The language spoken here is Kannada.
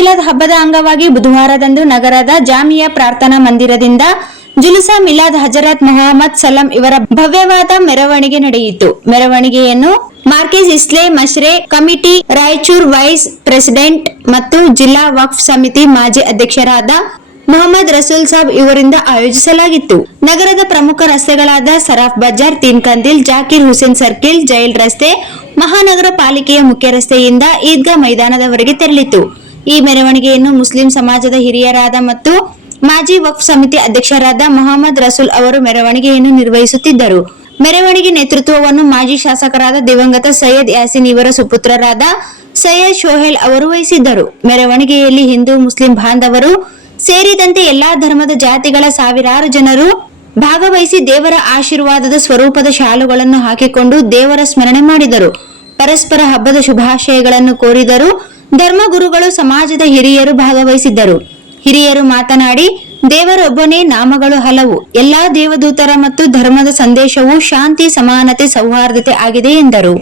ಮಿಲಾದ್ ಹಬ್ಬದ ಅಂಗವಾಗಿ ಬುಧವಾರದಂದು ನಗರದ ಜಾಮಿಯಾ ಪ್ರಾರ್ಥನಾ ಮಂದಿರದಿಂದ ಜುಲುಸಾ ಮಿಲಾದ್ ಹಜರತ್ ಮೊಹಮ್ಮದ್ ಸಲಾಂ ಇವರ ಭವ್ಯವಾದ ಮೆರವಣಿಗೆ ನಡೆಯಿತು. ಮೆರವಣಿಗೆಯನ್ನು ಮಾರ್ಕಿಸ್ ಇಸ್ಲೆ ಮಶ್ರೆ ಕಮಿಟಿ ರಾಯಚೂರ್ ವೈಸ್ ಪ್ರೆಸಿಡೆಂಟ್ ಮತ್ತು ಜಿಲ್ಲಾ ವಕ್ಫ್ ಸಮಿತಿ ಮಾಜಿ ಅಧ್ಯಕ್ಷರಾದ ಮೊಹಮ್ಮದ್ ರಸೂಲ್ ಸಾಬ್ ಇವರಿಂದ ಆಯೋಜಿಸಲಾಗಿತ್ತು. ನಗರದ ಪ್ರಮುಖ ರಸ್ತೆಗಳಾದ ಸರಾಫ್ ಬಜಾರ್, ತೀನ್ ಕಂದಿಲ್, ಜಾಕಿರ್ ಹುಸೇನ್ ಸರ್ಕಿಲ್, ಜೈಲ್ ರಸ್ತೆ, ಮಹಾನಗರ ಪಾಲಿಕೆಯ ಮುಖ್ಯ ರಸ್ತೆಯಿಂದ ಈದ್ಗಾ ಮೈದಾನದವರೆಗೆ ತೆರಳಿತು. ಈ ಮೆರವಣಿಗೆಯನ್ನು ಮುಸ್ಲಿಂ ಸಮಾಜದ ಹಿರಿಯರಾದ ಮತ್ತು ಮಾಜಿ ವಕ್ಫ್ ಸಮಿತಿ ಅಧ್ಯಕ್ಷರಾದ ಮೊಹಮ್ಮದ್ ರಸೂಲ್ ಅವರು ಮೆರವಣಿಗೆಯನ್ನು ನಿರ್ವಹಿಸುತ್ತಿದ್ದರು. ಮೆರವಣಿಗೆ ನೇತೃತ್ವವನ್ನು ಮಾಜಿ ಶಾಸಕರಾದ ದಿವಂಗತ ಸೈಯದ್ ಯಾಸೀನ್ ಇವರ ಸುಪುತ್ರರಾದ ಸೈಯದ್ ಶೋಹೇಲ್ ಅವರು ವಹಿಸಿದ್ದರು. ಮೆರವಣಿಗೆಯಲ್ಲಿ ಹಿಂದೂ ಮುಸ್ಲಿಂ ಬಾಂಧವರು ಸೇರಿದಂತೆ ಎಲ್ಲಾ ಧರ್ಮದ ಜಾತಿಗಳ ಸಾವಿರಾರು ಜನರು ಭಾಗವಹಿಸಿ ದೇವರ ಆಶೀರ್ವಾದದ ಸ್ವರೂಪದ ಶಾಲುಗಳನ್ನು ಹಾಕಿಕೊಂಡು ದೇವರ ಸ್ಮರಣೆ ಮಾಡಿದರು. ಪರಸ್ಪರ ಹಬ್ಬದ ಶುಭಾಶಯಗಳನ್ನು ಕೋರಿದರು. ಧರ್ಮಗುರುಗಳು, ಸಮಾಜದ ಹಿರಿಯರು ಭಾಗವಹಿಸಿದ್ದರು. ಹಿರಿಯರು ಮಾತನಾಡಿ, ದೇವರೊಬ್ಬನೇ, ನಾಮಗಳು ಹಲವು. ಎಲ್ಲಾ ದೇವದೂತರ ಮತ್ತು ಧರ್ಮದ ಸಂದೇಶವು ಶಾಂತಿ, ಸಮಾನತೆ, ಸೌಹಾರ್ದತೆ ಆಗಿದೆ ಎಂದರು.